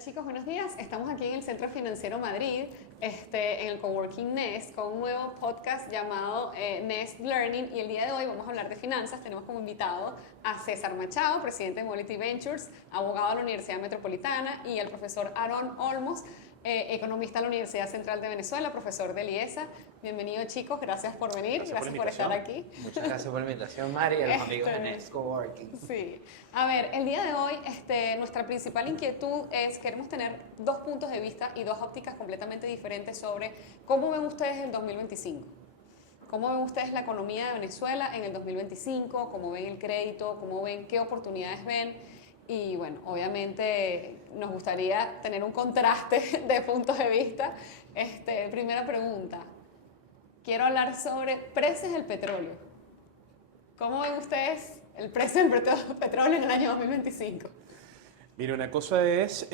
chicos, buenos días. Estamos aquí en el Centro Financiero Madrid, en el Coworking Nest, con un nuevo podcast llamado Nest Learning. Y el día de hoy vamos a hablar de finanzas. Tenemos como invitado a César Machado, presidente de Mobility Ventures, abogado de la Universidad Metropolitana, y el profesor Aarón Olmos, economista de la Universidad Central de Venezuela, profesor de IESA. Bienvenidos, chicos, gracias por venir, gracias por estar aquí. Muchas gracias por la invitación, Mari, y a los amigos de Nest Coworking. Sí. A ver, el día de hoy nuestra principal inquietud es, queremos tener dos puntos de vista y dos ópticas completamente diferentes sobre cómo ven ustedes el 2025. ¿Cómo ven ustedes la economía de Venezuela en el 2025? ¿Cómo ven el crédito? ¿Cómo ven qué oportunidades ven? Y bueno, obviamente nos gustaría tener un contraste de puntos de vista. Primera pregunta, quiero hablar sobre precios del petróleo. ¿Cómo ven ustedes el precio del petróleo en el año 2025? Mira, una cosa es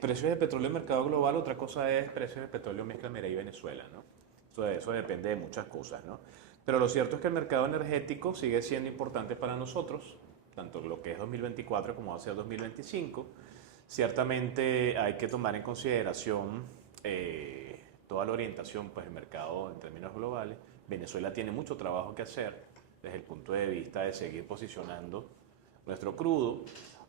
precios de petróleo en mercado global, otra cosa es precios de petróleo mezcla Mera y Venezuela, ¿no? Eso depende de muchas cosas, ¿no? Pero lo cierto es que el mercado energético sigue siendo importante para nosotros, tanto lo que es 2024 como va a ser 2025. Ciertamente hay que tomar en consideración toda la orientación pues, del mercado en términos globales. Venezuela tiene mucho trabajo que hacer desde el punto de vista de seguir posicionando nuestro crudo.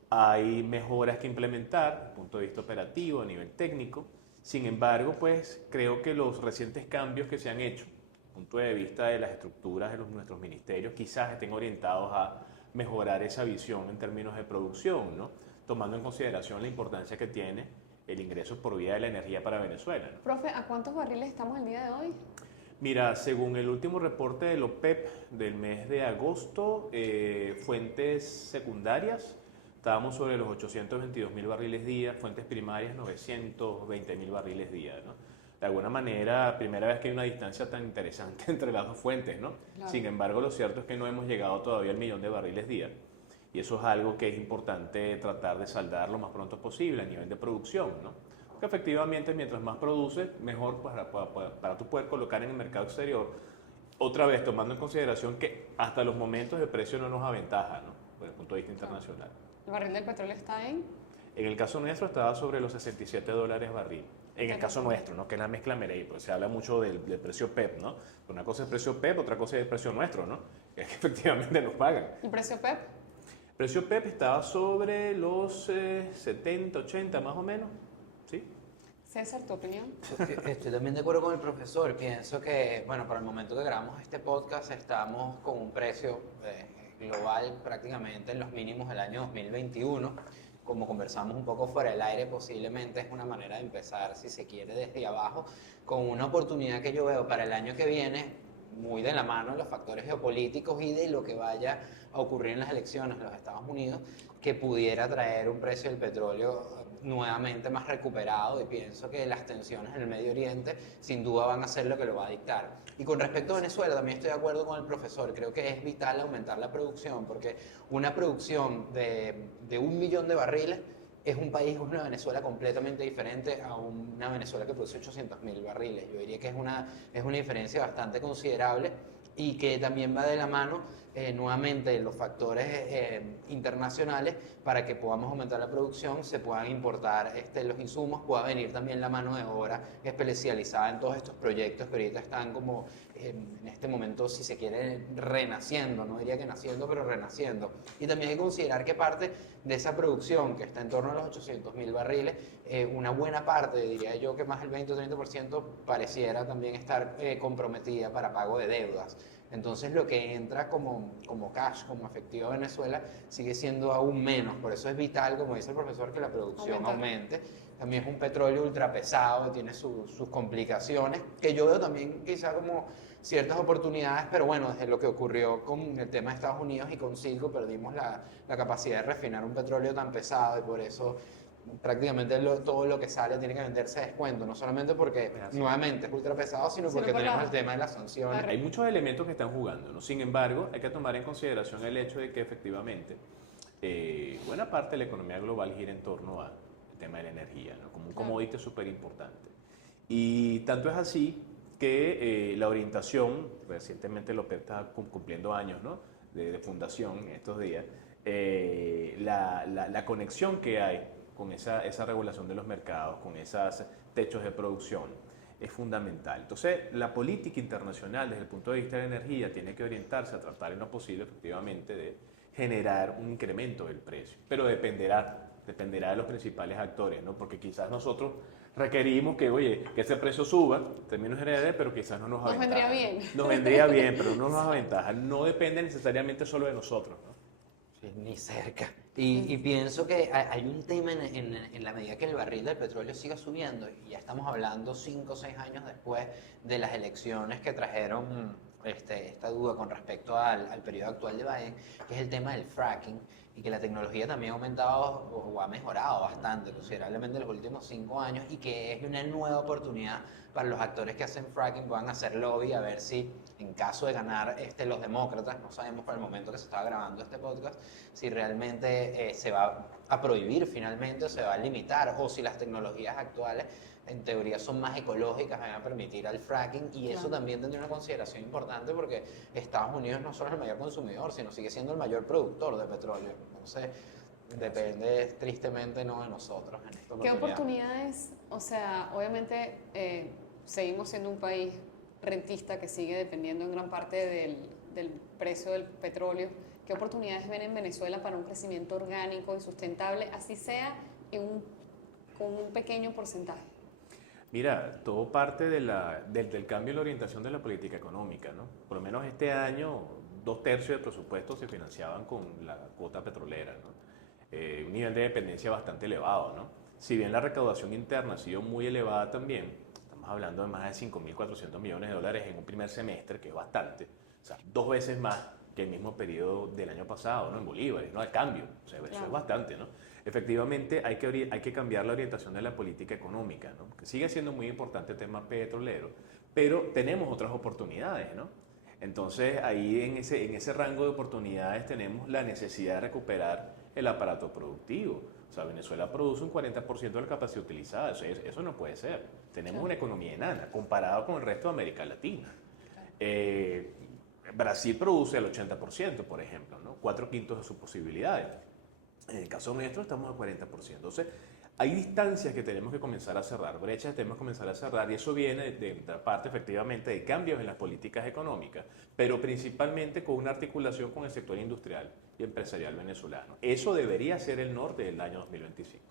Hay mejoras que implementar desde el punto de vista operativo, a nivel técnico. Sin embargo, pues creo que los recientes cambios que se han hecho, desde el punto de vista de las estructuras de nuestros ministerios, quizás estén orientados a mejorar esa visión en términos de producción, ¿no? Tomando en consideración la importancia que tiene el ingreso por vía de la energía para Venezuela, ¿no? Profe, ¿a cuántos barriles estamos el día de hoy? Mira, según el último reporte del OPEP del mes de agosto, fuentes secundarias, estábamos sobre los 822.000 barriles día, fuentes primarias 920.000 barriles día, ¿no? De alguna manera, primera vez que hay una distancia tan interesante entre las dos fuentes, ¿no? Claro. Sin embargo, lo cierto es que no hemos llegado todavía al 1.000.000 de barriles día. Y eso es algo que es importante tratar de saldar lo más pronto posible a nivel de producción, ¿no? Porque efectivamente, mientras más produces, mejor para tú poder colocar en el mercado exterior. Otra vez, tomando en consideración que hasta los momentos el precio no nos aventaja, ¿no? Desde el punto de vista internacional. ¿El barril del petróleo está en? En el caso nuestro estaba sobre los $67 barril. En el caso nuestro, ¿no? Que es la mezcla Merey, pues se habla mucho del precio PEP, ¿no? Una cosa es el precio PEP, otra cosa es el precio nuestro, ¿no? Que es que efectivamente nos pagan. ¿El precio PEP? El precio PEP estaba sobre los 70, 80 más o menos, ¿sí? César, ¿tu opinión? Estoy también de acuerdo con el profesor. Pienso que, bueno, para el momento que grabamos este podcast estamos con un precio global prácticamente en los mínimos del año 2021. Como conversamos un poco fuera del aire, posiblemente es una manera de empezar, si se quiere, desde abajo, con una oportunidad que yo veo para el año que viene, muy de la mano de los factores geopolíticos y de lo que vaya a ocurrir en las elecciones en los Estados Unidos, que pudiera traer un precio del petróleo nuevamente más recuperado, y pienso que las tensiones en el Medio Oriente sin duda van a ser lo que lo va a dictar. Y con respecto a Venezuela, también estoy de acuerdo con el profesor, creo que es vital aumentar la producción, porque una producción de 1.000.000 de barriles es un país, una Venezuela completamente diferente a una Venezuela que produce 800.000 barriles. Yo diría que es una diferencia bastante considerable y que también va de la mano nuevamente los factores internacionales para que podamos aumentar la producción, se puedan importar los insumos, pueda venir también la mano de obra especializada en todos estos proyectos que ahorita están como en este momento, si se quiere, renaciendo, no diría que naciendo, pero renaciendo. Y también hay que considerar que parte de esa producción, que está en torno a los 800.000 barriles, una buena parte, diría yo que más del 20 o 30%, pareciera también estar comprometida para pago de deudas. Entonces lo que entra como cash, como efectivo a Venezuela, sigue siendo aún menos. Por eso es vital, como dice el profesor, que la producción aumente. También es un petróleo ultrapesado, tiene sus complicaciones, que yo veo también quizá como ciertas oportunidades, pero bueno, desde lo que ocurrió con el tema de Estados Unidos y con Citgo, perdimos la capacidad de refinar un petróleo tan pesado, y por eso prácticamente todo lo que sale tiene que venderse a descuento, no solamente porque nuevamente es ultra pesado, sino porque tenemos el tema de las sanciones. Hay muchos elementos que están jugando, ¿no? Sin embargo, hay que tomar en consideración el hecho de que efectivamente buena parte de la economía global gira en torno al tema de la energía, ¿no? Como un commodity súper importante. Y tanto es así que la orientación, recientemente el OPEP está cumpliendo años, ¿no? de fundación en estos días, la conexión que hay con esa regulación de los mercados, con esos techos de producción, es fundamental. Entonces, la política internacional desde el punto de vista de la energía tiene que orientarse a tratar en lo posible efectivamente de generar un incremento del precio, pero dependerá de los principales actores, ¿no? Porque quizás nosotros requerimos que, oye, que ese precio suba, en términos generales, pero quizás no nos aventaja. Nos vendría bien. Nos vendría bien, pero no nos aventaja. No depende necesariamente solo de nosotros, ¿no? Sí, ni cerca. Y pienso que hay un tema en la medida que el barril del petróleo siga subiendo, y ya estamos hablando 5 o 6 años después de las elecciones que trajeron esta duda con respecto al periodo actual de Biden, que es el tema del fracking, y que la tecnología también ha aumentado o ha mejorado bastante considerablemente en los últimos 5 años, y que es una nueva oportunidad para los actores que hacen fracking puedan hacer lobby a ver si en caso de ganar los demócratas, no sabemos por el momento que se estaba grabando este podcast, si realmente se va a prohibir finalmente o se va a limitar, o si las tecnologías actuales en teoría son más ecológicas, van a permitir al fracking, y eso también tendría una consideración importante porque Estados Unidos no solo es el mayor consumidor, sino sigue siendo el mayor productor de petróleo. Entonces, depende tristemente no de nosotros en esta ¿Qué oportunidad. oportunidades? O sea, obviamente seguimos siendo un país rentista que sigue dependiendo en gran parte del precio del petróleo. ¿Qué oportunidades ven en Venezuela para un crecimiento orgánico y sustentable, así sea con un pequeño porcentaje? Mira, todo parte del cambio en la orientación de la política económica, ¿no? Por lo menos este año, 2/3 del presupuesto se financiaban con la cuota petrolera, ¿no? Un nivel de dependencia bastante elevado, ¿no? Si bien la recaudación interna ha sido muy elevada también, estamos hablando de más de 5.400 millones de dólares en un primer semestre, que es bastante, o sea, 2 veces más que el mismo periodo del año pasado, ¿no? En bolívares, ¿no? Al cambio, o sea, eso es bastante, ¿no? Efectivamente, hay que cambiar la orientación de la política económica, ¿no? Que sigue siendo muy importante el tema petrolero, pero tenemos otras oportunidades, ¿no? Entonces, ahí en ese rango de oportunidades tenemos la necesidad de recuperar el aparato productivo. O sea, Venezuela produce un 40% de la capacidad utilizada, eso no puede ser. Tenemos una economía enana comparado con el resto de América Latina. Brasil produce el 80%, por ejemplo, ¿no? 4/5 de sus posibilidades. En el caso nuestro estamos al 40%. Entonces, hay distancias que tenemos que comenzar a cerrar, brechas que tenemos que comenzar a cerrar, y eso viene de parte efectivamente de cambios en las políticas económicas, pero principalmente con una articulación con el sector industrial y empresarial venezolano. Eso debería ser el norte del año 2025.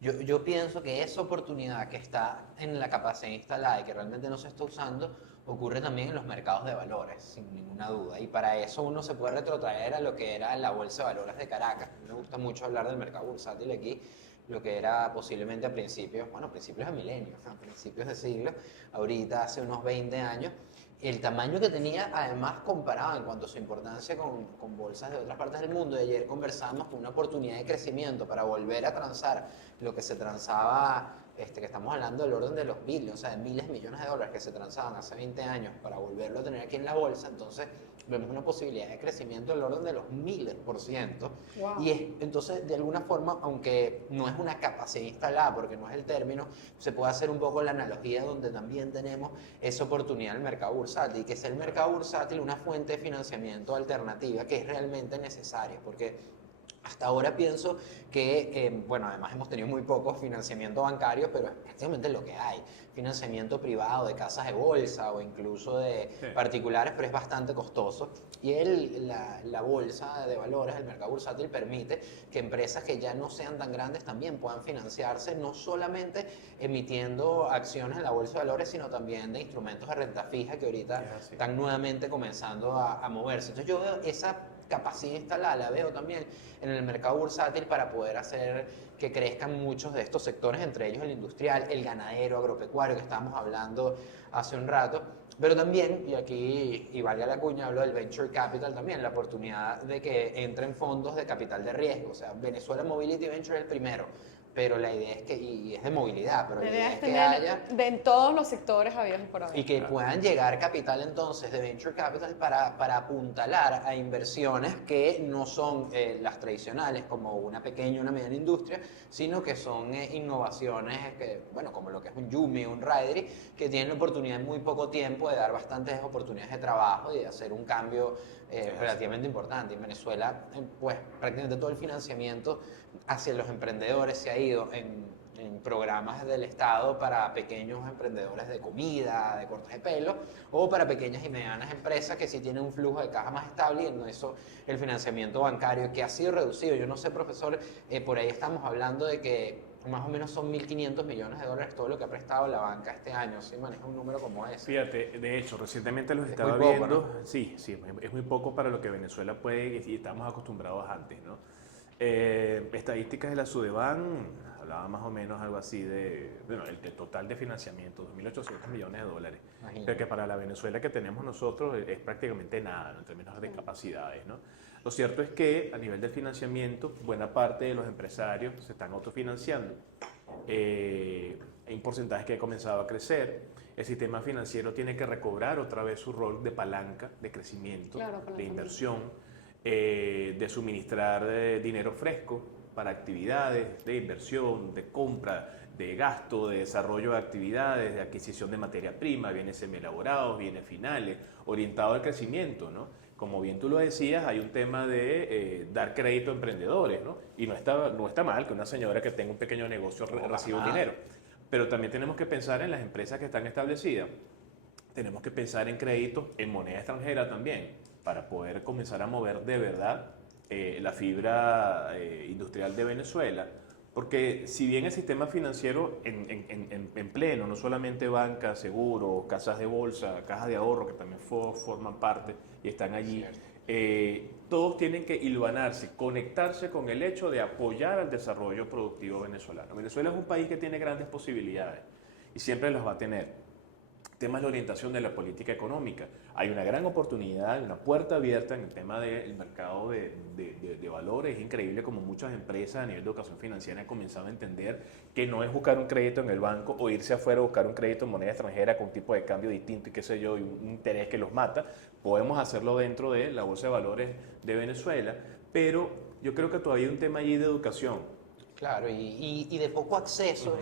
Yo pienso que esa oportunidad que está en la capacidad instalada y que realmente no se está usando, ocurre también en los mercados de valores, sin ninguna duda. Y para eso uno se puede retrotraer a lo que era la Bolsa de Valores de Caracas. Me gusta mucho hablar del mercado bursátil aquí, lo que era posiblemente a principios de milenio, a principios de siglo, ahorita hace unos 20 años. El tamaño que tenía, además, comparado en cuanto a su importancia con bolsas de otras partes del mundo. Y ayer conversamos con una oportunidad de crecimiento para volver a transar lo que se transaba, que estamos hablando del orden de los billones, o sea, de miles de millones de dólares que se transaban hace 20 años para volverlo a tener aquí en la bolsa. Entonces, vemos una posibilidad de crecimiento del orden de los 1000%. Wow. Y entonces, de alguna forma, aunque no es una capacidad instalada, porque no es el término, se puede hacer un poco la analogía donde también tenemos esa oportunidad en el mercado bursátil, y que es el mercado bursátil una fuente de financiamiento alternativa que es realmente necesaria, porque hasta ahora pienso que, bueno, además hemos tenido muy poco financiamiento bancario, pero es prácticamente lo que hay. Financiamiento privado de casas de bolsa o incluso de particulares, pero es bastante costoso. Y la bolsa de valores, el mercado bursátil, permite que empresas que ya no sean tan grandes también puedan financiarse, no solamente emitiendo acciones en la bolsa de valores, sino también de instrumentos de renta fija que ahorita están nuevamente comenzando a moverse. Entonces yo veo esa capacidad instalada, la veo también en el mercado bursátil para poder hacer que crezcan muchos de estos sectores, entre ellos el industrial, el ganadero, agropecuario, que estábamos hablando hace un rato, pero también, y aquí, y valga la cuña, hablo del venture capital también, la oportunidad de que entren fondos de capital de riesgo. O sea, Venezuela Mobility Venture es el primero, pero la idea es que, y es de movilidad, pero la idea es que haya en todos los sectores habidos por haber. y que puedan llegar capital entonces de venture capital para apuntalar a inversiones que no son las tradicionales como una pequeña, una mediana industria, sino que son innovaciones que, bueno, como lo que es un Yumi, un Ridery, que tienen la oportunidad en muy poco tiempo de dar bastantes oportunidades de trabajo y de hacer un cambio relativamente importante. En Venezuela, pues prácticamente todo el financiamiento hacia los emprendedores se ha ido en programas del Estado para pequeños emprendedores de comida, de cortes de pelo, o para pequeñas y medianas empresas que sí tienen un flujo de caja más estable, y en eso el financiamiento bancario que ha sido reducido. Yo no sé, profesor, por ahí estamos hablando de que más o menos son 1.500 millones de dólares todo lo que ha prestado la banca este año. ¿Sí maneja un número como ese? Fíjate, de hecho, recientemente los Es estaba muy poco, viendo. ¿no? Sí, sí, es muy poco para lo que Venezuela puede y estamos acostumbrados antes, ¿no? Estadísticas de la Sudeban hablaba más o menos algo así de, bueno, el total de financiamiento, 2.800 millones de dólares. Imagínate. Pero que para la Venezuela que tenemos nosotros es prácticamente nada, ¿no? En términos de capacidades, ¿no? Lo cierto es que a nivel del financiamiento, buena parte de los empresarios se están autofinanciando. Hay un porcentaje que ha comenzado a crecer. El sistema financiero tiene que recobrar otra vez su rol de palanca de crecimiento, Claro, de inversión, de suministrar dinero fresco para actividades de inversión, de compra, de gasto, de desarrollo de actividades, de adquisición de materia prima, bienes semielaborados, bienes finales, orientado al crecimiento, ¿no? Como bien tú lo decías, hay un tema de dar crédito a emprendedores, ¿no? Y no está mal que una señora que tenga un pequeño negocio reciba un dinero. Pero también tenemos que pensar en las empresas que están establecidas. Tenemos que pensar en créditos en moneda extranjera también, para poder comenzar a mover de verdad la fibra industrial de Venezuela. Porque si bien el sistema financiero en pleno, no solamente bancas, seguros, casas de bolsa, cajas de ahorro, que también forman parte y están allí, todos tienen que hilvanarse, conectarse con el hecho de apoyar al desarrollo productivo venezolano. Venezuela es un país que tiene grandes posibilidades y siempre las va a tener. Temas de orientación de la política económica. Hay una gran oportunidad, una puerta abierta en el tema del mercado de valores. Es increíble como muchas empresas a nivel de educación financiera han comenzado a entender que no es buscar un crédito en el banco o irse afuera a buscar un crédito en moneda extranjera con un tipo de cambio distinto y qué sé yo, y un interés que los mata. Podemos hacerlo dentro de la Bolsa de Valores de Venezuela, pero yo creo que todavía hay un tema allí de educación. Claro, y de poco acceso,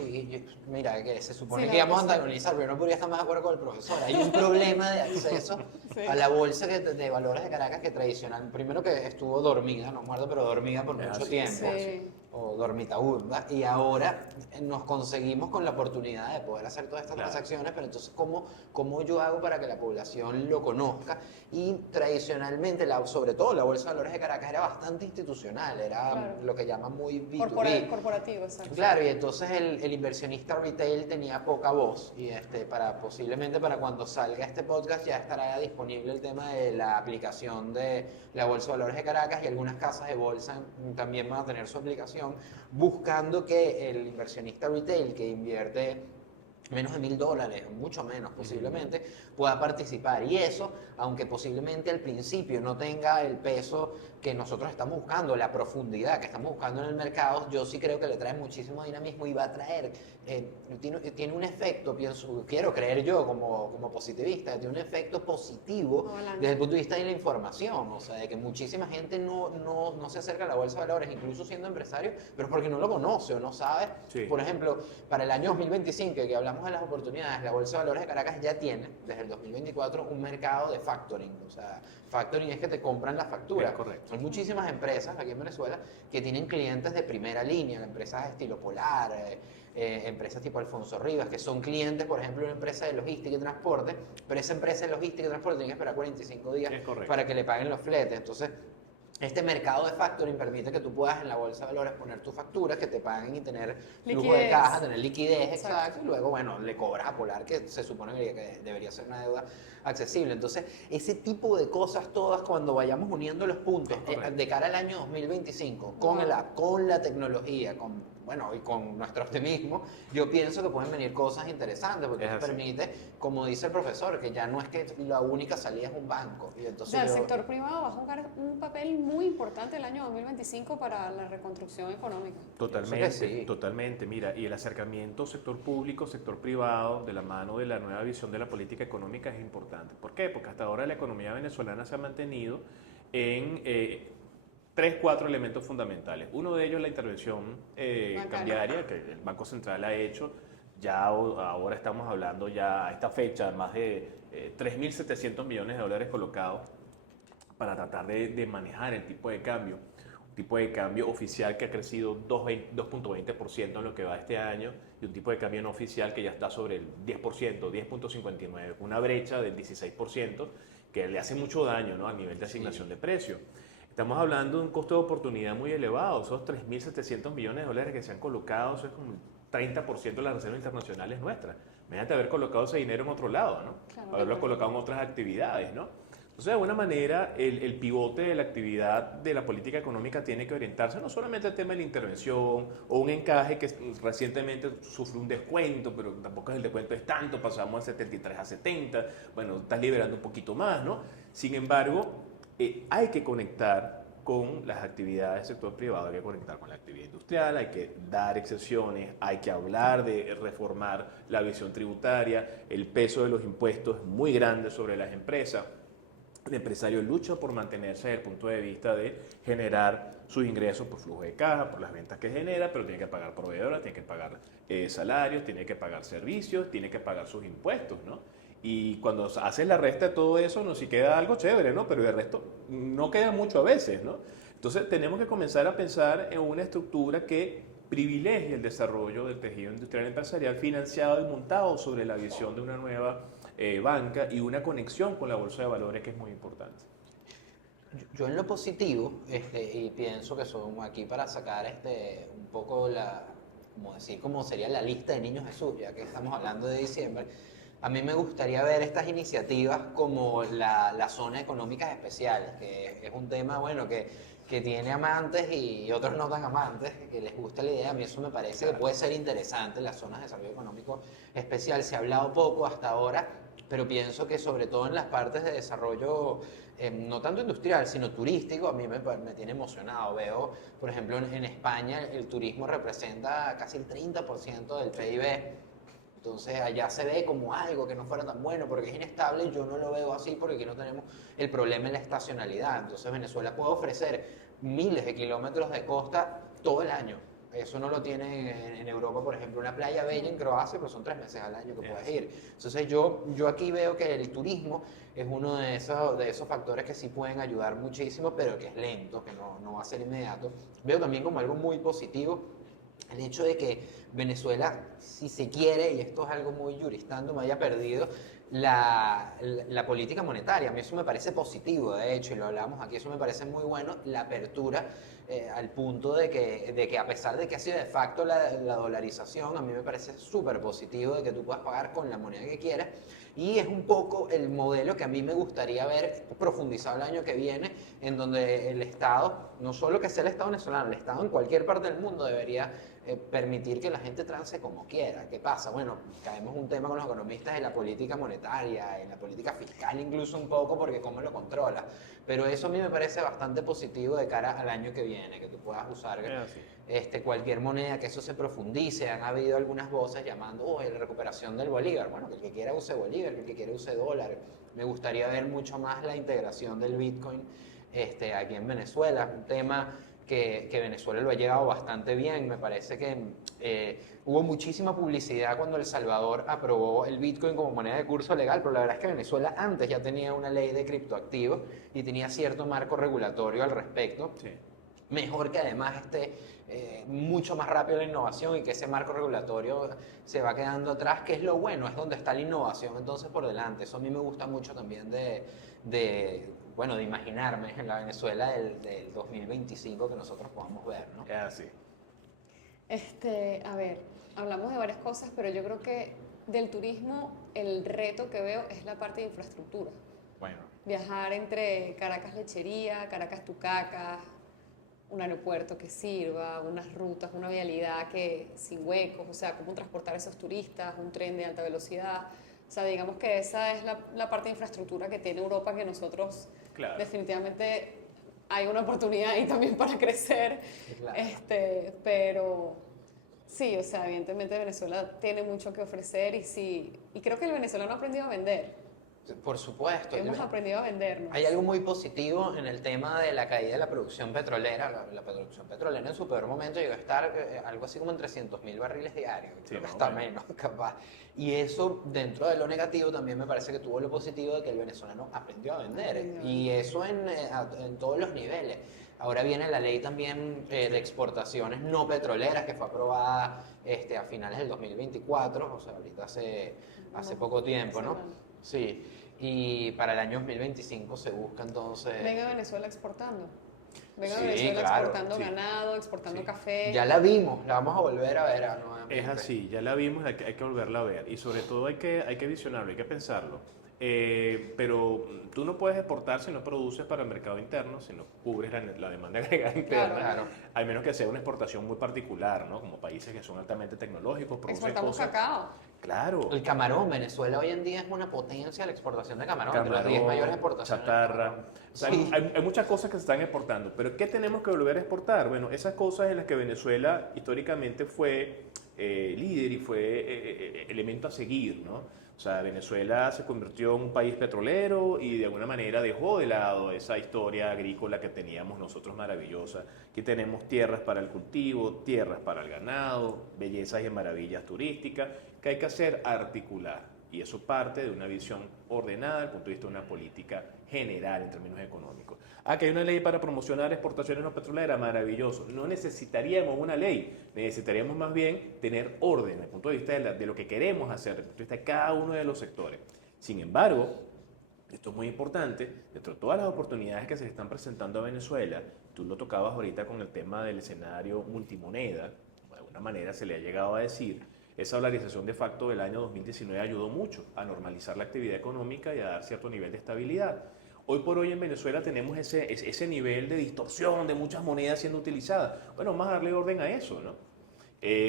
mira, que se supone Sí, que íbamos a verdad que sí. antagonizar, pero yo no podría estar más de acuerdo con el profesor. Hay un problema de acceso Sí. a la bolsa de valores de Caracas que tradicional, primero que estuvo dormida, no muerto, pero dormida por Es mucho así. tiempo, Sí. o dormitaunda, y ahora nos conseguimos con la oportunidad de poder hacer todas estas Claro. transacciones, pero entonces, ¿cómo yo hago para que la población lo conozca? Y tradicionalmente, sobre todo la Bolsa de Valores de Caracas era bastante institucional, era Claro. lo que llaman muy B2B. Corporativo, exacto. Claro, y entonces el inversionista retail tenía poca voz, y posiblemente para cuando salga este podcast ya estará disponible el tema de la aplicación de la Bolsa de Valores de Caracas, y algunas casas de bolsa también van a tener su aplicación, buscando que el inversionista retail que invierte menos de $1.000, mucho menos posiblemente, pueda participar. Y eso, aunque posiblemente al principio no tenga el peso que nosotros estamos buscando, la profundidad que estamos buscando en el mercado, yo sí creo que le trae muchísimo dinamismo y va a traer, tiene un efecto, quiero creer yo como positivista, tiene un efecto positivo Adelante. desde el punto de vista de la información, o sea, de que muchísima gente no se acerca a la bolsa de valores, incluso siendo empresario, pero porque no lo conoce o no sabe. Sí. Por ejemplo, para el año 2025, que hablamos de las oportunidades, la Bolsa de Valores de Caracas ya tiene, desde el 2024, un mercado de factoring. O sea, factoring es que te compran la factura. Es correcto. Hay muchísimas empresas aquí en Venezuela que tienen clientes de primera línea, empresas de estilo Polar, empresas tipo Alfonso Rivas, que son clientes, por ejemplo, de una empresa de logística y transporte, pero esa empresa de logística y transporte tiene que esperar 45 días Es correcto. para que le paguen los fletes. Entonces, este mercado de factoring permite que tú puedas en la bolsa de valores poner tus facturas, que te paguen y tener flujo de Liquidez. caja, tener liquidez, Exacto. exacto, y luego, bueno, le cobras a Polar, que se supone que debería ser una deuda accesible. Entonces, ese tipo de cosas todas, cuando vayamos uniendo los puntos Correcto. de cara al año 2025, con Wow. el app, con la tecnología, y con nuestro optimismo, yo pienso que pueden venir cosas interesantes, porque Es eso así. permite, como dice el profesor, que ya no es que la única salida es un banco. Y O entonces sea, el yo- sector privado va a jugar un papel muy importante el año 2025 para la reconstrucción económica. Totalmente, sí. totalmente. Mira, y el acercamiento sector público, sector privado, de la mano de la nueva visión de la política económica es importante. ¿Por qué? Porque hasta ahora la economía venezolana se ha mantenido en 3, 4 elementos fundamentales. Uno de ellos la intervención cambiaria que el Banco Central ha hecho. Ya ahora estamos hablando ya a esta fecha más de 3.700 millones de dólares colocados para tratar de manejar el tipo de cambio. Un tipo de cambio oficial que ha crecido 2.20% en lo que va este año y un tipo de cambio no oficial que ya está sobre el 10%, 10.59%, una brecha del 16% que le hace mucho daño, ¿no?, al nivel de asignación de precios. Estamos hablando de un costo de oportunidad muy elevado, esos 3.700 millones de dólares que se han colocado, eso es como el 30% de las reservas internacionales nuestras. Imagínate haber colocado ese dinero en otro lado, ¿no? Claro, Haberlo colocado en otras actividades, ¿no? Entonces, de alguna manera, el pivote de la actividad de la política económica tiene que orientarse no solamente al tema de la intervención o un encaje que recientemente sufrió un descuento, pero tampoco el descuento es tanto, pasamos de 73 a 70, bueno, estás liberando un poquito más, ¿no? Sin embargo, hay que conectar con las actividades del sector privado, hay que conectar con la actividad industrial, hay que dar excepciones, hay que hablar de reformar la visión tributaria, el peso de los impuestos es muy grande sobre las empresas. El empresario lucha por mantenerse desde el punto de vista de generar sus ingresos por flujo de caja, por las ventas que genera, pero tiene que pagar proveedoras, tiene que pagar salarios, tiene que pagar servicios, tiene que pagar sus impuestos, ¿no? Y cuando haces la resta de todo eso, no si queda algo chévere, ¿no? Pero el resto no queda mucho a veces, ¿no? Entonces tenemos que comenzar a pensar en una estructura que privilegie el desarrollo del tejido industrial empresarial financiado y montado sobre la visión de una nueva banca y una conexión con la bolsa de valores que es muy importante. Yo en lo positivo, y pienso que son aquí para sacar un poco como decir, cómo sería la lista de Niños Jesús, ya que estamos hablando de diciembre. A mí me gustaría ver estas iniciativas como la zona económicas especiales, que es un tema, bueno, que tiene amantes y otros no tan amantes, que les gusta la idea. A mí eso me parece que puede ser interesante, las zonas de desarrollo económico especial. Se ha hablado poco hasta ahora, pero pienso que sobre todo en las partes de desarrollo, no tanto industrial, sino turístico, a mí me tiene emocionado. Veo, por ejemplo, en España el turismo representa casi el 30% del PIB. Entonces allá se ve como algo que no fuera tan bueno porque es inestable. Yo no lo veo así porque aquí no tenemos el problema en la estacionalidad. Entonces Venezuela puede ofrecer miles de kilómetros de costa todo el año. Eso no lo tiene en Europa, por ejemplo, una playa bella en Croacia, pero son 3 meses al año que puedes ir. Entonces yo aquí veo que el turismo es uno de esos factores que sí pueden ayudar muchísimo, pero que es lento, que no va a ser inmediato. Veo también como algo muy positivo el hecho de que Venezuela, si se quiere, y esto es algo muy juristando, me haya perdido la política monetaria. A mí eso me parece positivo, de hecho, y lo hablamos aquí, eso me parece muy bueno, la apertura al punto de que a pesar de que ha sido de facto la dolarización, a mí me parece súper positivo de que tú puedas pagar con la moneda que quieras. Y es un poco el modelo que a mí me gustaría ver profundizado el año que viene, en donde el Estado, no solo que sea el Estado venezolano, el Estado en cualquier parte del mundo debería permitir que la gente transe como quiera. ¿Qué pasa? Bueno, caemos un tema con los economistas de la política monetaria, en la política fiscal incluso un poco, porque cómo lo controla. Pero eso a mí me parece bastante positivo de cara al año que viene, que tú puedas usar cualquier moneda, que eso se profundice. Han habido algunas voces llamando la recuperación del bolívar. Bueno, que el que quiera use bolívar, que el que quiera use dólar. Me gustaría ver mucho más la integración del Bitcoin aquí en Venezuela. Un tema que Venezuela lo ha llevado bastante bien. Me parece que hubo muchísima publicidad cuando El Salvador aprobó el Bitcoin como moneda de curso legal, pero la verdad es que Venezuela antes ya tenía una ley de criptoactivos y tenía cierto marco regulatorio al respecto. Sí. Mejor que además mucho más rápido la innovación y que ese marco regulatorio se va quedando atrás, que es lo bueno, es donde está la innovación entonces por delante. Eso a mí me gusta mucho también de imaginarme en la Venezuela del 2025 que nosotros podamos ver, ¿no? Es así. A ver, hablamos de varias cosas, pero yo creo que del turismo el reto que veo es la parte de infraestructura. Bueno. Viajar entre Caracas Lechería, Caracas Tucacas, un aeropuerto que sirva, unas rutas, una vialidad sin huecos, o sea, cómo transportar a esos turistas, un tren de alta velocidad. O sea, digamos que esa es la parte de infraestructura que tiene Europa, que nosotros definitivamente hay una oportunidad ahí también para crecer. Claro. Pero sí, o sea, evidentemente Venezuela tiene mucho que ofrecer y creo que el venezolano ha aprendido a vender. Por supuesto. Hemos aprendido a vendernos. Hay algo muy positivo en el tema de la caída de la producción petrolera. La producción petrolera en su peor momento llegó a estar algo así como en 300.000 barriles diarios. Sí, Creo que más o está menos. menos, capaz. Y eso, dentro de lo negativo, también me parece que tuvo lo positivo de que el venezolano aprendió a vender. Y eso en todos los niveles. Ahora viene la ley también de exportaciones no petroleras que fue aprobada a finales del 2024, o sea, ahorita hace poco tiempo, ¿no? Sí. Y para el año 2025 se busca entonces... Venga Venezuela exportando. Venga Sí, Venezuela claro, exportando sí. ganado, exportando Sí. café. Ya la vimos, la vamos a volver a ver nuevamente. Es así, ya la vimos, hay que volverla a ver. Y sobre todo hay que visionarlo, hay que pensarlo. Pero tú no puedes exportar si no produces para el mercado interno, si no cubres la demanda agregada interna, Claro. al menos que sea una exportación muy particular, ¿no? Como países que son altamente tecnológicos, producen Exportamos cosas. cacao. Claro. El camarón, Venezuela hoy en día es una potencia en la exportación de camarón, de las 10 mayores exportaciones. de chatarra. camarón. O sea, Sí. hay muchas cosas que se están exportando, pero ¿qué tenemos que volver a exportar? Bueno, esas cosas en las que Venezuela históricamente fue líder y fue elemento a seguir, ¿no? O sea, Venezuela se convirtió en un país petrolero y de alguna manera dejó de lado esa historia agrícola que teníamos nosotros maravillosa. Aquí tenemos tierras para el cultivo, tierras para el ganado, bellezas y maravillas turísticas, que hay que hacer articular. Y eso parte de una visión ordenada desde el punto de vista de una política general en términos económicos. Ah, que hay una ley para promocionar exportaciones no petroleras, maravilloso. No necesitaríamos una ley, necesitaríamos más bien tener orden desde el punto de vista de lo que queremos hacer, desde el punto de vista de cada uno de los sectores. Sin embargo, esto es muy importante, dentro de todas las oportunidades que se le están presentando a Venezuela, tú lo tocabas ahorita con el tema del escenario multimoneda, de alguna manera se le ha llegado a decir, esa dolarización de facto del año 2019 ayudó mucho a normalizar la actividad económica y a dar cierto nivel de estabilidad. Hoy por hoy en Venezuela tenemos ese nivel de distorsión de muchas monedas siendo utilizadas. Bueno, vamos a darle orden a eso, ¿no?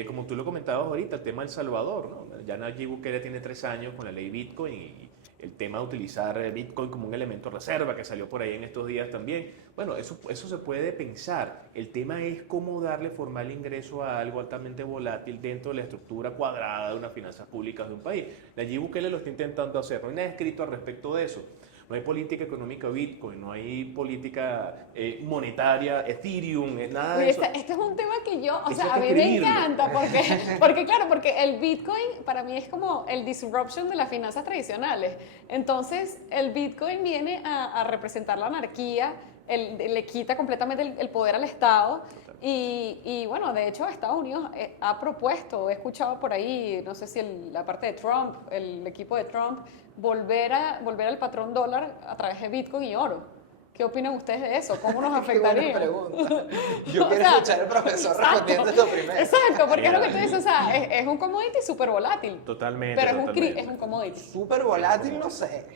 Como tú lo comentabas ahorita, el tema del Salvador, ¿no? Ya Nayib Bukele tiene 3 años con la ley Bitcoin y el tema de utilizar Bitcoin como un elemento de reserva que salió por ahí en estos días también. Bueno, eso se puede pensar. El tema es cómo darle formal ingreso a algo altamente volátil dentro de la estructura cuadrada de unas finanzas públicas de un país. Nayib Bukele lo está intentando hacer. No hay nada escrito al respecto de eso. No hay política económica Bitcoin, no hay política monetaria, Ethereum, nada de Oye, eso. este es un tema que yo, o Eso sea, hay a que mí me escribirlo. encanta, porque el Bitcoin para mí es como el disruption de las finanzas tradicionales. Entonces, el Bitcoin viene a representar la anarquía, le quita completamente el poder al Estado. Y bueno, de hecho Estados Unidos ha propuesto, he escuchado por ahí, no sé si la parte de Trump, el equipo de Trump, volver al patrón dólar a través de Bitcoin y oro. ¿Qué opinan ustedes de eso? ¿Cómo nos Qué buena afectaría? pregunta. Yo O quiero sea, escuchar al profesor exacto, respondiendo esto primero. Exacto, porque es lo que Mira. tú dices, o sea, es un commodity súper volátil. Totalmente. Pero totalmente. es un commodity. Súper volátil, no sé.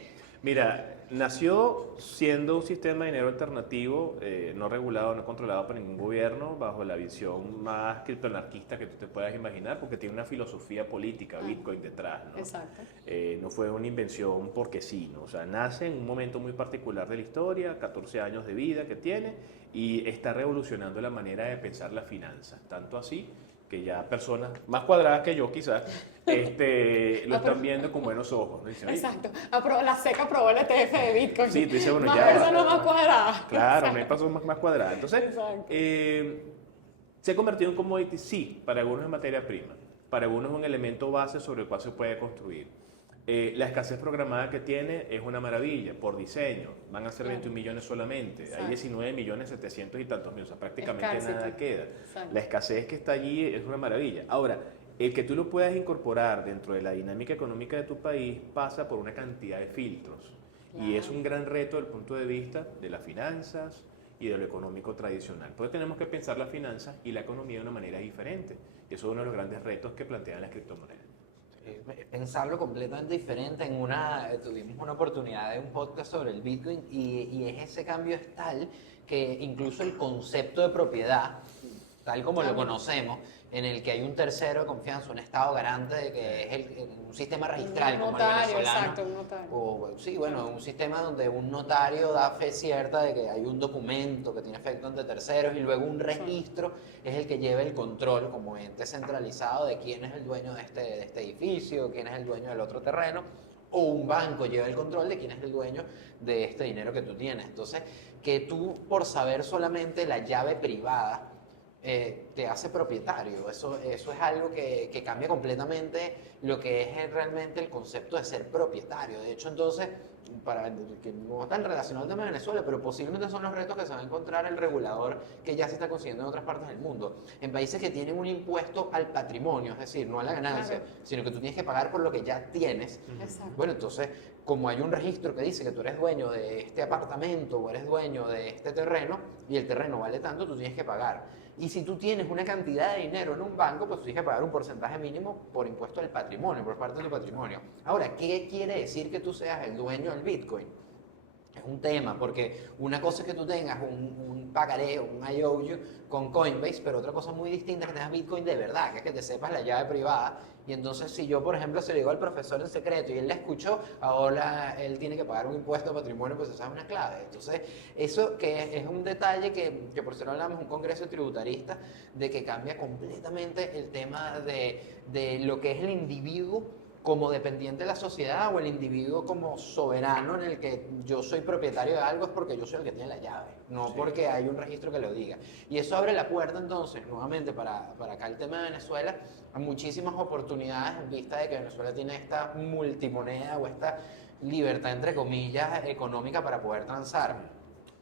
Mira, nació siendo un sistema de dinero alternativo, no regulado, no controlado por ningún gobierno, bajo la visión más criptoanarquista que tú te puedas imaginar, porque tiene una filosofía política, Bitcoin detrás, ¿no? Exacto. No fue una invención porque sí, ¿no? O sea, nace en un momento muy particular de la historia, 14 años de vida que tiene, y está revolucionando la manera de pensar las finanzas, tanto así que ya personas más cuadradas que yo quizás lo están viendo con buenos ojos, ¿no? Dicen, "Oye, Exacto. La SEC aprobó el ETF de Bitcoin. Sí, tú dices, bueno, más ya. personas más cuadradas. claro, no hay personas más cuadradas". Entonces, Exacto. se ha convertido en commodity, sí, para algunos es materia prima, para algunos es un elemento base sobre el cual se puede construir. La escasez programada que tiene es una maravilla, por diseño, van a ser Claro. 21 millones solamente, Exacto. hay 19 millones 700 y tantos mil, o sea, prácticamente Scarcity. nada queda. Exacto. La escasez que está allí es una maravilla. Ahora, el que tú lo puedas incorporar dentro de la dinámica económica de tu país pasa por una cantidad de filtros. Y Claro. es un gran reto desde el punto de vista de las finanzas y de lo económico tradicional. Porque tenemos que pensar las finanzas y la economía de una manera diferente. Y eso es uno de los grandes retos que plantean las criptomonedas. Pensarlo completamente diferente. Tuvimos una oportunidad de un podcast sobre el Bitcoin y ese cambio es tal que incluso el concepto de propiedad, tal como lo conocemos, en el que hay un tercero de confianza, un estado garante de que es un sistema registral Un como el notario, venezolano. exacto, un notario. Sí, bueno, un sistema donde un notario da fe cierta de que hay un documento que tiene efecto ante terceros y luego un registro es el que lleva el control como ente centralizado de quién es el dueño de este edificio, quién es el dueño del otro terreno. o un banco lleva el control de quién es el dueño de este dinero que tú tienes. Entonces, que tú por saber solamente la llave privada te hace propietario. Eso es algo que cambia completamente lo que es realmente el concepto de ser propietario. De hecho, entonces, para que no están relacionados al tema de Venezuela, pero posiblemente son los retos que se va a encontrar el regulador que ya se está consiguiendo en otras partes del mundo. En países que tienen un impuesto al patrimonio, es decir, no a la ganancia, Claro. sino que tú tienes que pagar por lo que ya tienes. Exacto. Bueno, entonces, como hay un registro que dice que tú eres dueño de este apartamento o eres dueño de este terreno y el terreno vale tanto, tú tienes que pagar. Y si tú tienes una cantidad de dinero en un banco, pues tú tienes que pagar un porcentaje mínimo por impuesto al patrimonio, por parte de tu patrimonio. Ahora, ¿qué quiere decir que tú seas el dueño del Bitcoin? Es un tema, porque una cosa es que tú tengas un pagaré, un IOU con Coinbase, pero otra cosa muy distinta es que tengas Bitcoin de verdad, que es que te sepas la llave privada. Y entonces, si yo, por ejemplo, se lo digo al profesor en secreto y él la escuchó, ahora él tiene que pagar un impuesto a patrimonio, pues esa es una clave. Entonces, eso que es un detalle que por eso hablamos, un congreso tributarista, de que cambia completamente el tema de lo que es el individuo como dependiente de la sociedad o el individuo como soberano en el que yo soy propietario de algo es porque yo soy el que tiene la llave, no Sí. porque hay un registro que lo diga. Y eso abre la puerta entonces, nuevamente, para acá el tema de Venezuela, a muchísimas oportunidades en vista de que Venezuela tiene esta multimoneda o esta libertad, entre comillas, económica para poder transar.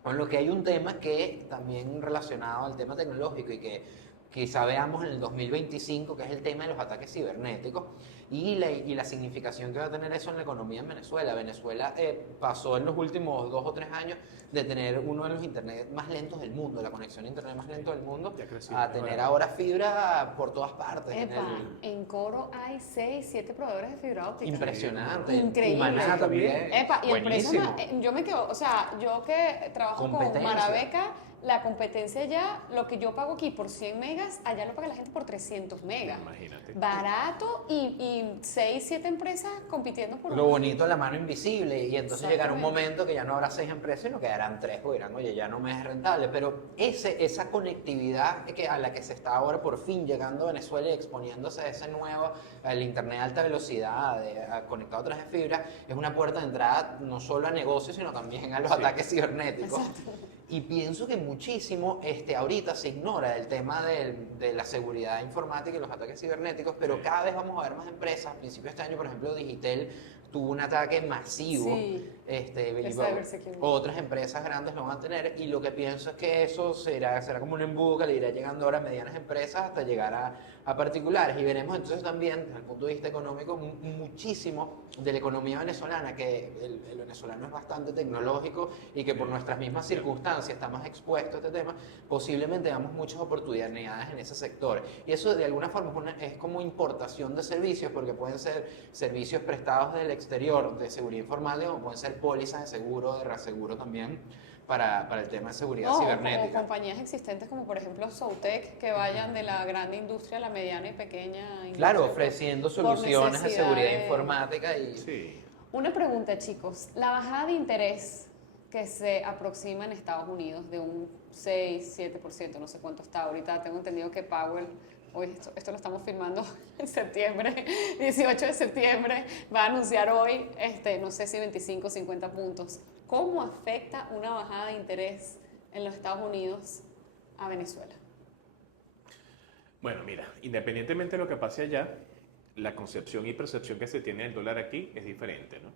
Con lo que hay un tema que también relacionado al tema tecnológico y que quizá veamos en el 2025, que es el tema de los ataques cibernéticos y la significación que va a tener eso en la economía en Venezuela. Venezuela pasó en los últimos 2 o 3 años de tener uno de los internet más lentos del mundo, la conexión a internet más lento del mundo, Ya creció, a es tener verdad. ahora fibra por todas partes. Epa, en Coro hay 6, 7 proveedores de fibra óptica. Impresionante. Increíble. Humaná también. Epa, y el precio, Buenísimo. yo me quedo, o sea, yo que trabajo con Competencia. Marabeca, la competencia ya, lo que yo pago aquí por 100 megas, allá lo paga la gente por 300 megas. Imagínate. Barato y 6, 7 empresas compitiendo por Lo bonito, la mano invisible, y entonces llegará un Exactamente. momento que ya no habrá 6 empresas, sino quedarán 3, porque dirán, oye, ya no me es rentable, pero esa conectividad a la que se está ahora por fin llegando a Venezuela y exponiéndose a ese nuevo, al internet de alta velocidad, conectado a través de fibra, es una puerta de entrada no solo a negocios, sino también a los Sí. ataques cibernéticos. Exacto. Y pienso que muchísimo ahorita se ignora el tema de la seguridad informática y los ataques cibernéticos, pero Sí. cada vez vamos a ver más empresas. A principios de este año, por ejemplo, Digitel tuvo un ataque masivo. Sí, Y cybersecurity. otras empresas grandes lo van a tener, y lo que pienso es que eso será como un embudo que le irá llegando ahora a medianas empresas hasta llegar a particulares. Y veremos entonces también, desde el punto de vista económico, muchísimo de la economía venezolana, que el venezolano es bastante tecnológico y que por nuestras mismas circunstancias está más expuesto a este tema, posiblemente veamos muchas oportunidades en ese sector. Y eso de alguna forma es como importación de servicios, porque pueden ser servicios prestados del exterior de seguridad informática, o pueden ser pólizas de seguro, de reaseguro también, para el tema de seguridad No, o cibernética. compañías existentes como por ejemplo Soutec, que vayan de la grande industria a la mediana y pequeña industria. Claro, ofreciendo por soluciones de necesidad seguridad de- informática y... Sí. Una pregunta, chicos. La bajada de interés que se aproxima en Estados Unidos de un 6, 7%, no sé cuánto está ahorita. Tengo entendido que Powell, hoy esto lo estamos filmando en septiembre, 18 de septiembre, va a anunciar hoy, no sé si 25 o 50 puntos. ¿Cómo afecta una bajada de interés en los Estados Unidos a Venezuela? Bueno, mira, independientemente de lo que pase allá, la concepción y percepción que se tiene del dólar aquí es diferente, ¿no?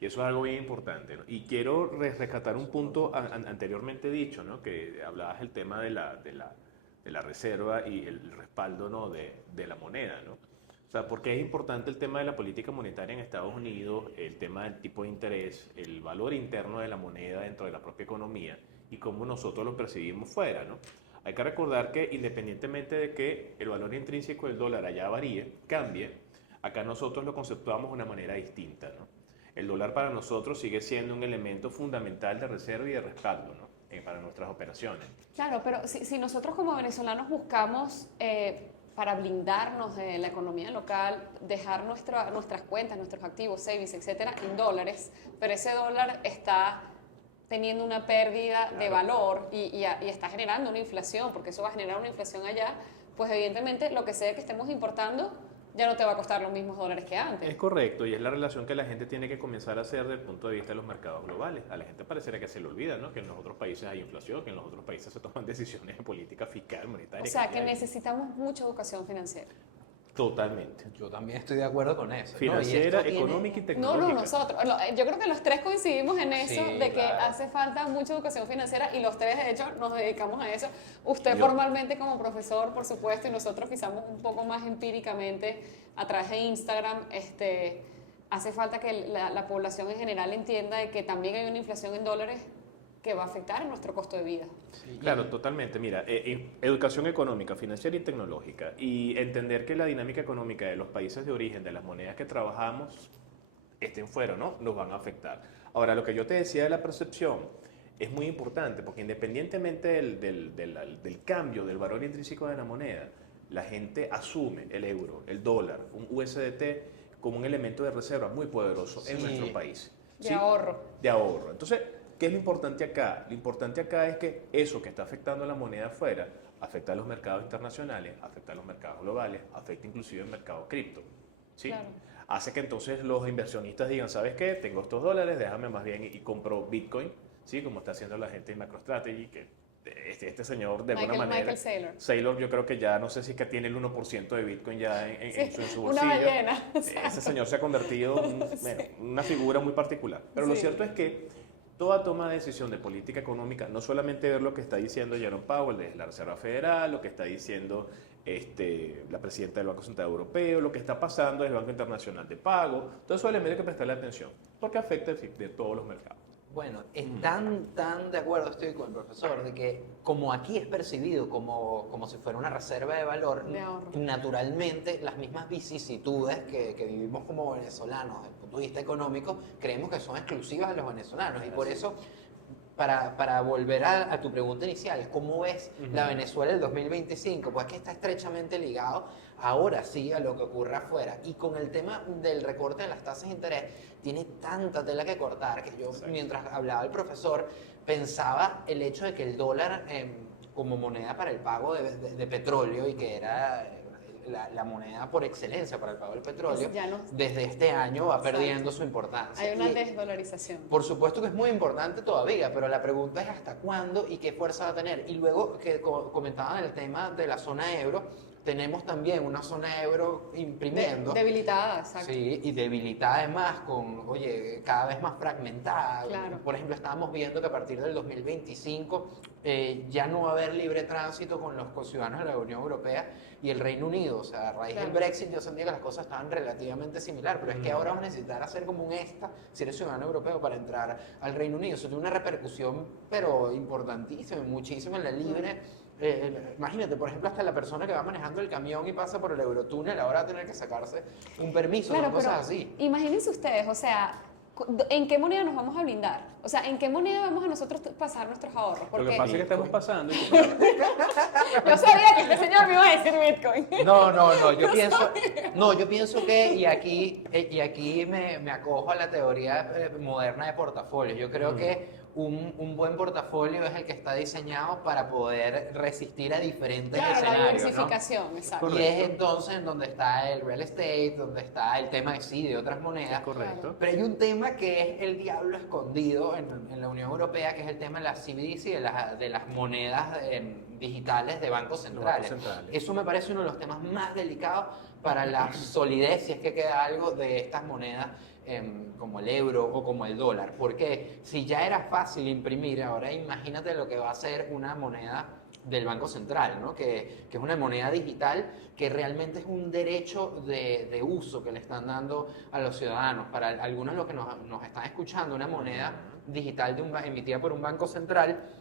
Y eso es algo bien importante, ¿no? Y quiero rescatar un punto anteriormente dicho, ¿no? Que hablabas del tema de la reserva y el respaldo, ¿no? de la moneda, ¿no? O sea, porque es importante el tema de la política monetaria en Estados Unidos, el tema del tipo de interés, el valor interno de la moneda dentro de la propia economía y cómo nosotros lo percibimos fuera, ¿no? Hay que recordar que independientemente de que el valor intrínseco del dólar allá varíe, cambie, acá nosotros lo conceptuamos de una manera distinta, ¿no? El dólar para nosotros sigue siendo un elemento fundamental de reserva y de respaldo, ¿no? Para nuestras operaciones. Claro, pero si nosotros como venezolanos buscamos para blindarnos de la economía local, dejar nuestras cuentas, nuestros activos, savings, etcétera, en dólares, pero ese dólar está teniendo una pérdida de Claro. valor y está generando una inflación, porque eso va a generar una inflación allá, pues evidentemente lo que sea que estemos importando ya no te va a costar los mismos dólares que antes. Es correcto, y es la relación que la gente tiene que comenzar a hacer desde el punto de vista de los mercados globales. A la gente pareciera que se le olvida, ¿no? Que en los otros países hay inflación, que en los otros países se toman decisiones de política fiscal, monetaria. O sea, que cambiaria. necesitamos mucha educación financiera. Totalmente. Yo también estoy de acuerdo con eso, ¿no? Y Financiera, esto tiene- económica y No, tecnológica. nosotros. Yo creo que los tres coincidimos en eso, Sí, de que claro. hace falta mucha educación financiera y los tres, de hecho, nos dedicamos a eso. Usted Yo- formalmente como profesor, por supuesto, y nosotros quizás un poco más empíricamente a través de Instagram. Hace falta que la población en general entienda de que también hay una inflación en dólares que va a afectar en nuestro costo de vida. Sí, Claro, totalmente. Mira, educación económica, financiera y tecnológica, y entender que la dinámica económica de los países de origen, de las monedas que trabajamos, estén fuera, ¿no? Nos van a afectar. Ahora, lo que yo te decía de la percepción es muy importante, porque independientemente del cambio del valor intrínseco de la moneda, la gente asume el euro, el dólar, un USDT como un elemento de reserva muy poderoso en Sí. nuestro país. De ahorro. De ahorro. Entonces, ¿qué es lo importante acá? Lo importante acá es que eso que está afectando a la moneda afuera afecta a los mercados internacionales, afecta a los mercados globales, afecta inclusive al mercado cripto. ¿Sí? Claro. Hace que entonces los inversionistas digan, ¿sabes qué? Tengo estos dólares, déjame más bien y compro Bitcoin, ¿sí? Como está haciendo la gente de MicroStrategy, que este señor de alguna manera... Michael Saylor. Saylor, yo creo que ya no sé si es que tiene el 1% de Bitcoin ya en su Una bolsillo. ballena. Ese señor se ha convertido en una figura muy particular. Pero lo Sí. cierto es que toda toma de decisión de política económica, no solamente ver lo que está diciendo Jerome Powell desde la Reserva Federal, lo que está diciendo la presidenta del Banco Central Europeo, lo que está pasando desde el Banco Internacional de Pago, todo eso elementos hay que prestarle atención, porque afecta de todos los mercados. Bueno, tan de acuerdo estoy con el profesor de que como aquí es percibido como si fuera una reserva de valor, De ahorro. naturalmente las mismas vicisitudes que vivimos como venezolanos desde el punto de vista económico, creemos que son exclusivas de los venezolanos y por eso, para volver a tu pregunta inicial, ¿cómo ves la Venezuela del 2025? Pues que está estrechamente ligado ahora sí a lo que ocurre afuera. Y con el tema del recorte de las tasas de interés, tiene tanta tela que cortar que yo, mientras hablaba el profesor, pensaba el hecho de que el dólar como moneda para el pago de petróleo y que era la moneda por excelencia para el pago del petróleo, Ya no- desde este año va Exacto. perdiendo su importancia. Hay una Y- desdolarización. por supuesto que es muy importante todavía, pero la pregunta es hasta cuándo y qué fuerza va a tener. Y luego que comentaban el tema de la zona euro, tenemos también una zona euro imprimiendo. Debilitada, exacto. Sí, y debilitada además oye, cada vez más fragmentada. Claro. Por ejemplo, estábamos viendo que a partir del 2025 ya no va a haber libre tránsito con los ciudadanos de la Unión Europea y el Reino Unido. O sea, a raíz Claro. del Brexit yo sentía que las cosas estaban relativamente similares, pero es que ahora vas a necesitar hacer como un ESTA si eres ciudadano europeo para entrar al Reino Unido. Eso tiene una repercusión, pero importantísima, muchísima en la libre. Imagínate, por ejemplo, hasta la persona que va manejando el camión y pasa por el Eurotúnel ahora va a tener que sacarse un permiso, Claro, cosas pero así. imagínense ustedes, o sea, ¿en qué moneda nos vamos a blindar? O sea, ¿en qué moneda vamos a nosotros pasar nuestros ahorros? Lo Porque que pasa es que estamos pasando... yo sabía que este señor me iba a decir Bitcoin. No, yo pienso que, y aquí me acojo a la teoría moderna de portafolio, yo creo que un buen portafolio es el que está diseñado para poder resistir a diferentes Claro, la escenarios, ¿no? diversificación, exacto. Y es entonces en donde está el real estate, donde está el tema de otras monedas. Correcto. Pero hay un tema que es el diablo escondido en la Unión Europea, que es el tema de las CBDC, de las monedas digitales de bancos centrales. centrales. Eso me parece uno de los temas más delicados para la solidez, si es que queda algo de estas monedas como el euro o como el dólar. Porque si ya era fácil imprimir, ahora imagínate lo que va a ser una moneda del Banco Central, ¿no? Que es una moneda digital que realmente es un derecho de uso que le están dando a los ciudadanos. Para algunos los que nos están escuchando, una moneda digital emitida por un banco central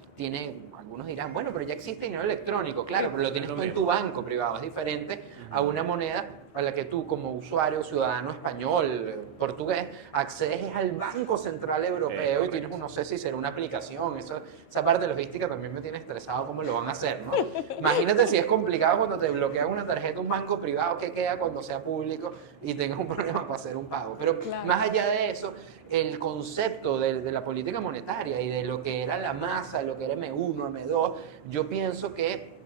algunos dirán, bueno, pero ya existe dinero electrónico, claro, pero lo tienes tú en tu banco privado, es diferente a una moneda a la que tú como usuario, ciudadano español, portugués, accedes al Banco Central Europeo y tienes, no sé si será una aplicación, esa parte logística también me tiene estresado cómo lo van a hacer, ¿no? Imagínate si es complicado cuando te bloquean una tarjeta un banco privado, ¿qué queda cuando sea público y tengas un problema para hacer un pago? Pero Claro. más allá de eso, el concepto de la política monetaria y de lo que era la masa, lo que era M1, M2, yo pienso que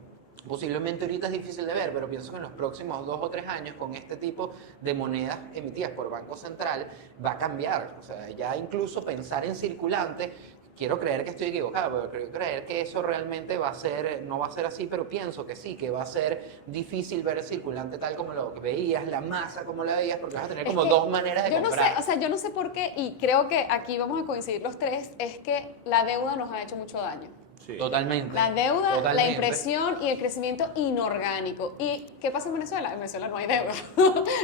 posiblemente ahorita es difícil de ver, pero pienso que en los próximos 2 o 3 años con este tipo de monedas emitidas por Banco Central va a cambiar. O sea, ya incluso pensar en circulante, quiero creer que estoy equivocado, pero quiero creer que eso realmente va a ser, no va a ser así, pero pienso que sí, que va a ser difícil ver el circulante tal como lo veías, la masa como la veías, porque vas a tener como dos maneras de yo comprar. No sé, o sea, yo no sé por qué, y creo que aquí vamos a coincidir los tres, es que la deuda nos ha hecho mucho daño. Sí. Totalmente. La deuda, la Totalmente. impresión y el crecimiento inorgánico. ¿Y qué pasa en Venezuela? En Venezuela no hay deuda.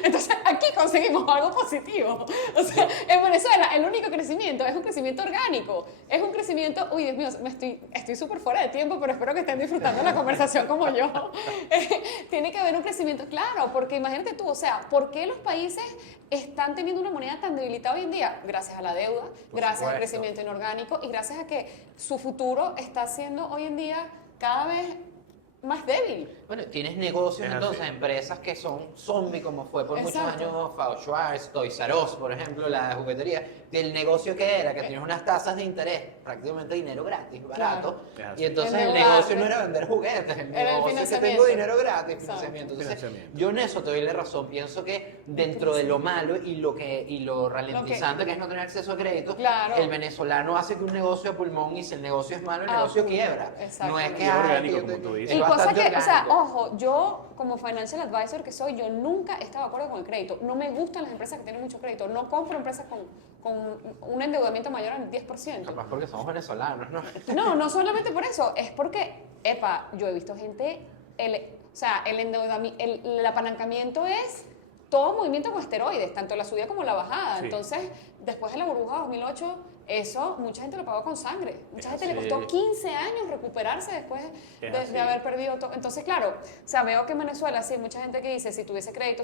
Entonces aquí conseguimos algo positivo. O sea, en Venezuela el único crecimiento es un crecimiento orgánico. Es un crecimiento, uy Dios mío, estoy súper fuera de tiempo, pero espero que estén disfrutando la conversación como yo. Tiene que haber un crecimiento, claro, porque imagínate tú, o sea, ¿por qué los países están teniendo una moneda tan debilitada hoy en día? Gracias a la deuda, gracias al crecimiento inorgánico y gracias a que su futuro está siendo hoy en día cada vez más débil. Bueno, tienes negocios Es entonces, así. empresas que son zombie, como fue por muchos Exacto. años Fao Schwarz, Toys R Us, por ejemplo, la juguetería. El negocio que era, que tenías unas tasas de interés, prácticamente dinero gratis, barato. Claro. Y entonces el Endeudarte. negocio no era vender juguetes, el Era el negocio es que financiamiento. tengo dinero gratis, Exacto. financiamiento. Entonces, Financiamiento. yo en eso te doy la razón. Pienso que dentro de lo malo y lo ralentizante que es no tener acceso a crédito, Claro. el venezolano hace que un negocio a pulmón, y si el negocio es malo, el negocio quiebra. No es que Y es "Ay, orgánico, yo como te- tú dices. es Y cosa bastante que, o sea, orgánico". ojo, yo como financial advisor que soy, yo nunca he estado de acuerdo con el crédito. No me gustan las empresas que tienen mucho crédito. No compro empresas con un endeudamiento mayor al 10%. Capaz porque somos venezolanos, ¿no? No, no solamente por eso, es porque, epa, yo he visto gente, o sea, el apalancamiento es todo movimiento con esteroides, tanto la subida como la bajada. Sí. Entonces, después de la burbuja 2008, eso mucha gente lo pagó con sangre. Mucha Es gente le así. costó 15 años recuperarse después Es de así. haber perdido todo. Entonces, claro, o sea, veo que en Venezuela sí hay mucha gente que dice, si tuviese crédito,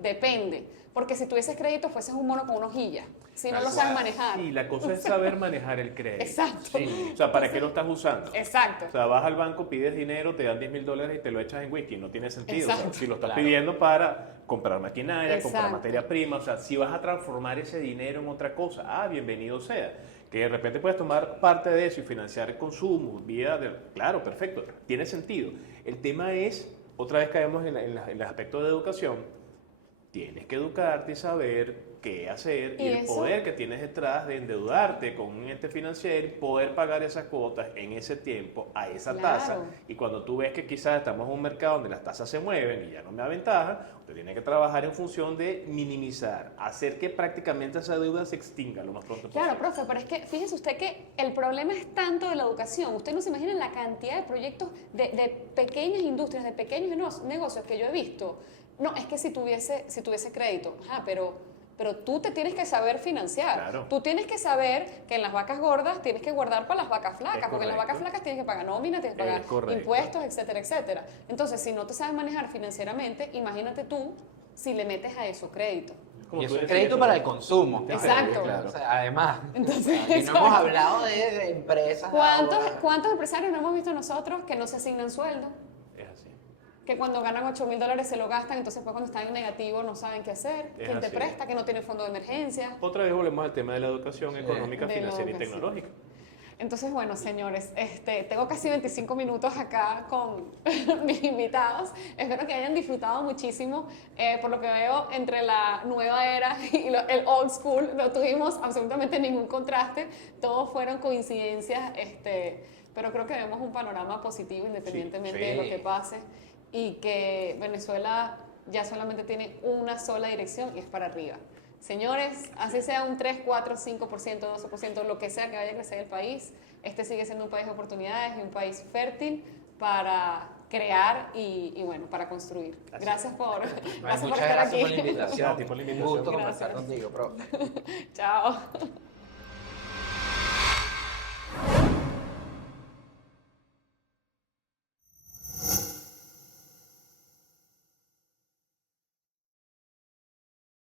depende. Porque si tuvieses crédito, fueses un mono con una hojilla. Si no lo sabes manejar. Sí, la cosa es saber manejar el crédito. Exacto. Sí. O sea, ¿para qué lo estás usando? Exacto. O sea, vas al banco, pides dinero, te dan $10,000 y te lo echas en whisky. No tiene sentido. O sea, Exacto. si lo estás Claro. pidiendo para comprar maquinaria, comprar Exacto. materia prima, o sea, si vas a transformar ese dinero en otra cosa, bienvenido sea. Que de repente puedes tomar parte de eso y financiar el consumo, claro, perfecto, tiene sentido. El tema es, otra vez caemos en el aspecto de educación. Tienes que educarte y saber qué hacer y Y el eso- poder que tienes detrás de endeudarte con un ente financiero y poder pagar esas cuotas en ese tiempo a esa Claro. tasa. Y cuando tú ves que quizás estamos en un mercado donde las tasas se mueven y ya no me aventaja, usted tiene que trabajar en función de minimizar, hacer que prácticamente esa deuda se extinga lo más pronto posible. Claro, profe, pero es que fíjese usted que el problema es tanto de la educación. Usted no se imagina la cantidad de proyectos de pequeñas industrias, de pequeños negocios que yo he visto. No, es que si tuviese crédito, pero tú te tienes que saber financiar. Claro. Tú tienes que saber que en las vacas gordas tienes que guardar para las vacas flacas, Es porque en las vacas correcto. flacas tienes que pagar nómina, tienes que Es pagar correcto. impuestos, etcétera, etcétera. Entonces, si no te sabes manejar financieramente, imagínate tú si le metes a eso crédito. Como Y es tú un decías, crédito para el consumo. Exacto. O sea, además, Entonces, aquí no exacto. hemos hablado de empresas. ¿Cuántos empresarios no hemos visto nosotros que no se asignan sueldo? Es así. Que cuando ganan $8,000 se lo gastan, entonces después cuando están en negativo no saben qué hacer. Es ¿Quién te así. presta? Que no tiene fondo de emergencia. Otra vez volvemos al tema de la educación económica, De la financiera y educación. tecnológica. Entonces, bueno, señores, tengo casi 25 minutos acá con mis invitados. Espero que hayan disfrutado muchísimo. Por lo que veo, entre la nueva era y el old school, no tuvimos absolutamente ningún contraste. Todos fueron coincidencias, pero creo que vemos un panorama positivo independientemente de lo sí. que pase. Y que Venezuela ya solamente tiene una sola dirección y es para arriba. Señores, así sea un 3, 4, 5%, 12%, lo que sea que vaya a crecer el país, este sigue siendo un país de oportunidades y un país fértil para crear y bueno, para construir. Gracias por, gracias por Muchas estar gracias aquí. por la invitación. A ti por la Un invitación. gusto conversar Gracias. contigo, profe. Chao.